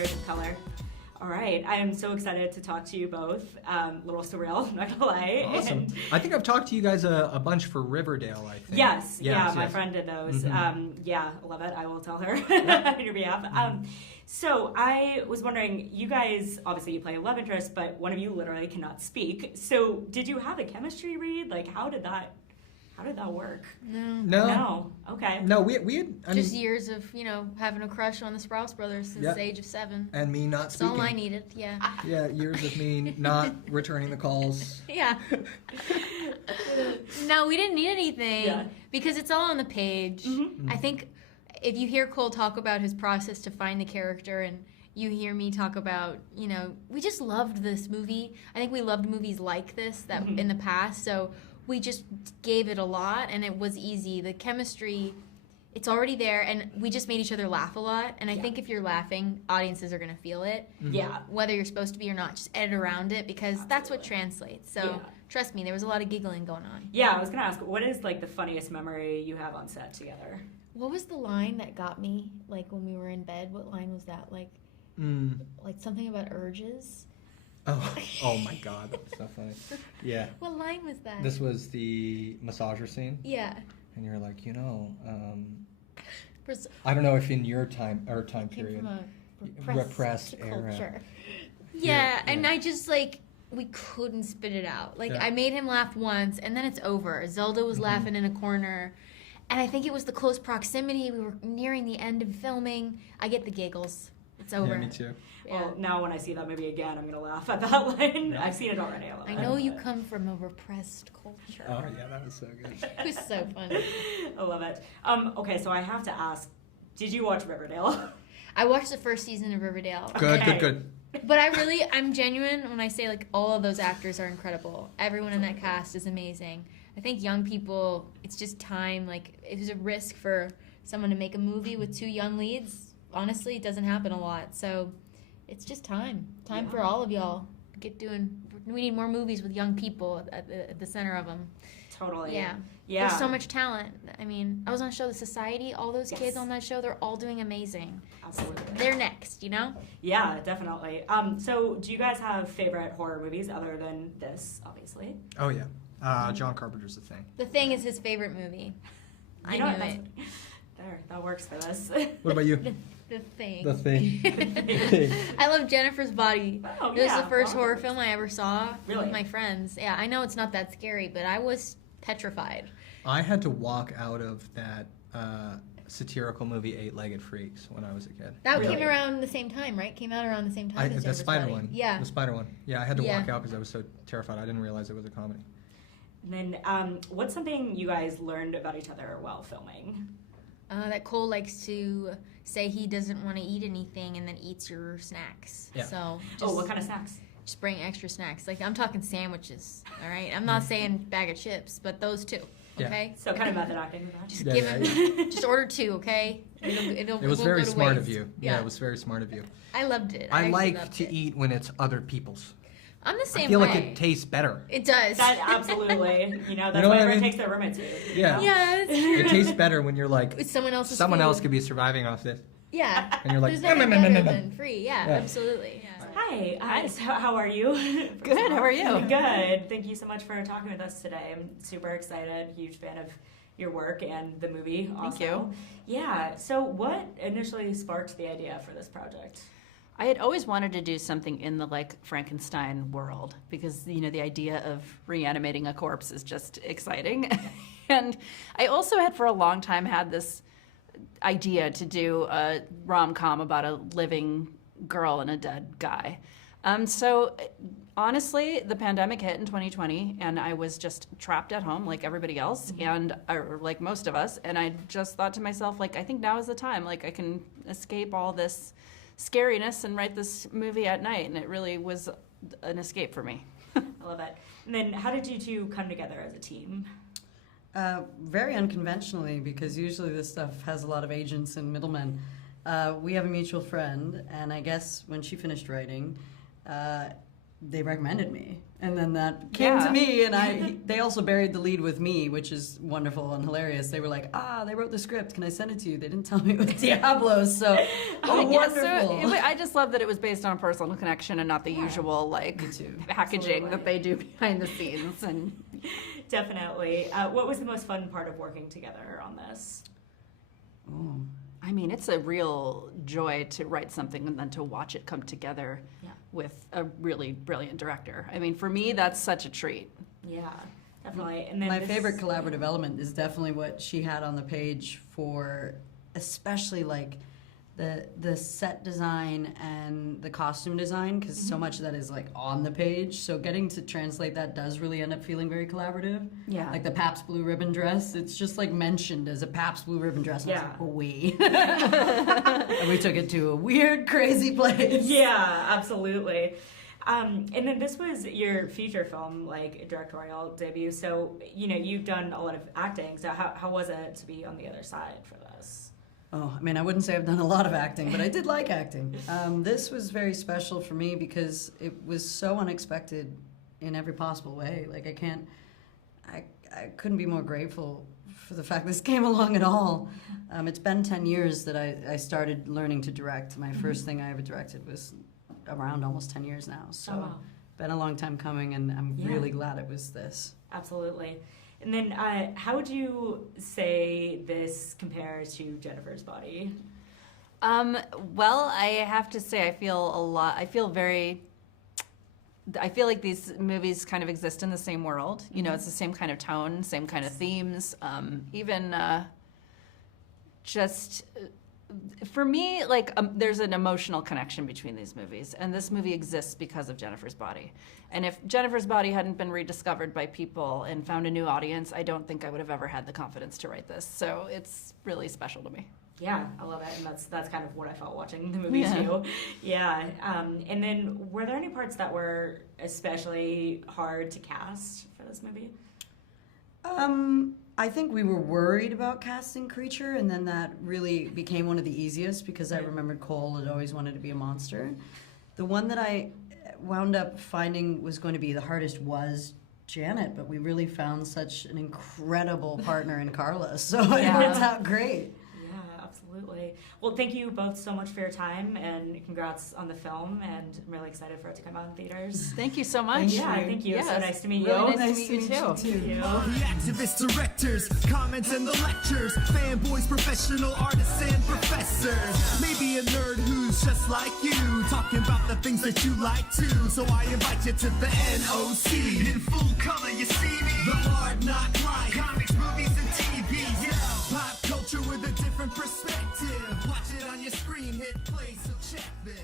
Partners of Color. All right, I am so excited to talk to you both. A little surreal, not gonna lie. Awesome. And I think I've talked to you guys a bunch for Riverdale, I think. yes, my friend did those. I love it. I will tell her on your behalf. So I was wondering, you guys, obviously you play a love interest, but one of you literally cannot speak. So did you have a chemistry read? Like, how did that work? No. Okay. No, we had Just years of, having a crush on the Sprouse brothers since the age of 7. And me not speaking. That's all I needed, yeah. Yeah, years of me not returning the calls. Yeah. No, we didn't need anything because it's all on the page. Mm-hmm. I think if you hear Cole talk about his process to find the character and you hear me talk about, we just loved this movie. I think we loved movies like this that in the past, so we just gave it a lot and it was easy. The chemistry, it's already there, and we just made each other laugh a lot. And I think if you're laughing, audiences are going to feel it. Yeah. Whether you're supposed to be or not, just edit around it because that's what translates. So trust me, there was a lot of giggling going on. Yeah, I was going to ask, what is like the funniest memory you have on set together? What was the line that got me, like when we were in bed? What line was that? Like something about urges? Oh my God, that was so funny. Yeah. What line was that? This was the massager scene. Yeah. And you're like, I don't know if in your time period, from a repressed era. culture. Yeah, and I just we couldn't spit it out. I made him laugh once, and then it's over. Zelda was laughing in a corner, and I think it was the close proximity. We were nearing the end of filming. I get the giggles. It's over. Yeah, me too. Yeah. Well, now when I see that movie again, I'm going to laugh at that line. I've seen it already. I know you come from a repressed culture. Oh, yeah, that was so good. It was so funny. I love it. Okay, so I have to ask, did you watch Riverdale? I watched the first season of Riverdale. Good. But I'm genuine when I say, all of those actors are incredible. Everyone in that cast is amazing. I think young people, it's just time. It was a risk for someone to make a movie with 2 young leads. Honestly, it doesn't happen a lot. So it's just time for all of y'all. We need more movies with young people at the center of them. Totally. Yeah. There's so much talent. I mean, I was on a show, The Society. All those kids on that show, they're all doing amazing. Absolutely. They're next, Yeah, definitely. So do you guys have favorite horror movies other than this, obviously? Oh, yeah. John Carpenter's The Thing. The Thing is his favorite movie. I knew it. There, that works for this. What about you? The Thing. The Thing. I love Jennifer's Body. Oh, it was the first horror film I ever saw really? With my friends. Yeah, I know it's not that scary, but I was petrified. I had to walk out of that satirical movie 8-Legged Freaks when I was a kid. That came around the same time, right? Came out around the same time as the Jennifer's spider Body. one. Yeah. The spider one. Yeah, I had to walk out because I was so terrified. I didn't realize it was a comedy. And then what's something you guys learned about each other while filming? That Cole likes to say he doesn't want to eat anything and then eats your snacks. Yeah. So what kind of snacks? Just bring extra snacks. I'm talking sandwiches, all right? I'm not saying bag of chips, but those 2, okay? Yeah. So kind of method acting with that. Just give him, just order 2, okay? It was very smart of you. Yeah, it was very smart of you. I loved it. I like to eat when it's other people's. I'm the same way. I feel like it tastes better. It does. That absolutely. That's why everyone takes their roommates food. Yeah. Yeah, that's true. It tastes better when you're like, it's someone else's someone food. else could be surviving off this. Yeah. And you're like, there's nothing better than free. Yeah, absolutely. Yeah. Hi. So how are you? Good. How are you? Good. Thank you so much for talking with us today. I'm super excited. Huge fan of your work and the movie. Also. Thank you. Yeah. So what initially sparked the idea for this project? I had always wanted to do something in the Frankenstein world because the idea of reanimating a corpse is just exciting. And I also had for a long time had this idea to do a rom-com about a living girl and a dead guy. So honestly, the pandemic hit in 2020 and I was just trapped at home like everybody else and like most of us. And I just thought to myself, I think now is the time. I can escape all this scariness and write this movie at night, and it really was an escape for me. I love it. And then how did you 2 come together as a team? Very unconventionally, because usually this stuff has a lot of agents and middlemen. We have a mutual friend, and I guess when she finished writing, they recommended me. And then that came to me, and they also buried the lead with me, which is wonderful and hilarious. They were like, they wrote the script. Can I send it to you? They didn't tell me it was Diablo, so wonderful. I just love that it was based on a personal connection and not the usual packaging that they do behind the scenes. And definitely. What was the most fun part of working together on this? Oh. I mean, it's a real joy to write something and then to watch it come together with a really brilliant director. I mean, for me, that's such a treat. Yeah, definitely. And then my favorite collaborative element is definitely what she had on the page for, especially like the set design and the costume design, because so much of that is like on the page. So getting to translate that does really end up feeling very collaborative. Yeah. Like the Pabst Blue Ribbon dress, it's just like mentioned as a Pabst Blue Ribbon dress. And I was like, we. And we took it to a weird, crazy place. Yeah, absolutely. And then this was your feature film, like directorial debut. So, you've done a lot of acting. So how was it to be on the other side for this? Oh, I mean, I wouldn't say I've done a lot of acting, but I did like acting. This was very special for me because it was so unexpected in every possible way. Like, I couldn't be more grateful for the fact this came along at all. It's been 10 years that I started learning to direct. My first thing I ever directed was around almost 10 years now. So, been a long time coming, and I'm really glad it was this. Absolutely. And then how would you say this compares to Jennifer's Body? Well, I have to say I feel like these movies kind of exist in the same world. It's the same kind of tone, same kind of themes. For me, there's an emotional connection between these movies, and this movie exists because of Jennifer's Body. And if Jennifer's Body hadn't been rediscovered by people and found a new audience, I don't think I would have ever had the confidence to write this. So it's really special to me. Yeah, I love it, and that's kind of what I felt watching the movie too. Yeah, and then were there any parts that were especially hard to cast for this movie? I think we were worried about casting Creature, and then that really became one of the easiest because I remembered Cole had always wanted to be a monster. The one that I wound up finding was going to be the hardest was Janet, but we really found such an incredible partner in Carla, so it worked out great. Yeah, absolutely. Well, thank you both so much for your time, and congrats on the film, and I'm really excited for it to come out in theaters. Thank you so much. Thank you. Yes. So nice to meet you. Really nice to meet you too. Thank you. The activists, directors, comments and the lectures, fanboys, professional artists and professors. Maybe a nerd who's just like you, talking about the things that you like too. So I invite you to the NOC. In full color, you see me. The hard knock life, comics, movies, and TV. Yeah, pop culture with a different perspective. Watch it on your screen, hit play, so check this.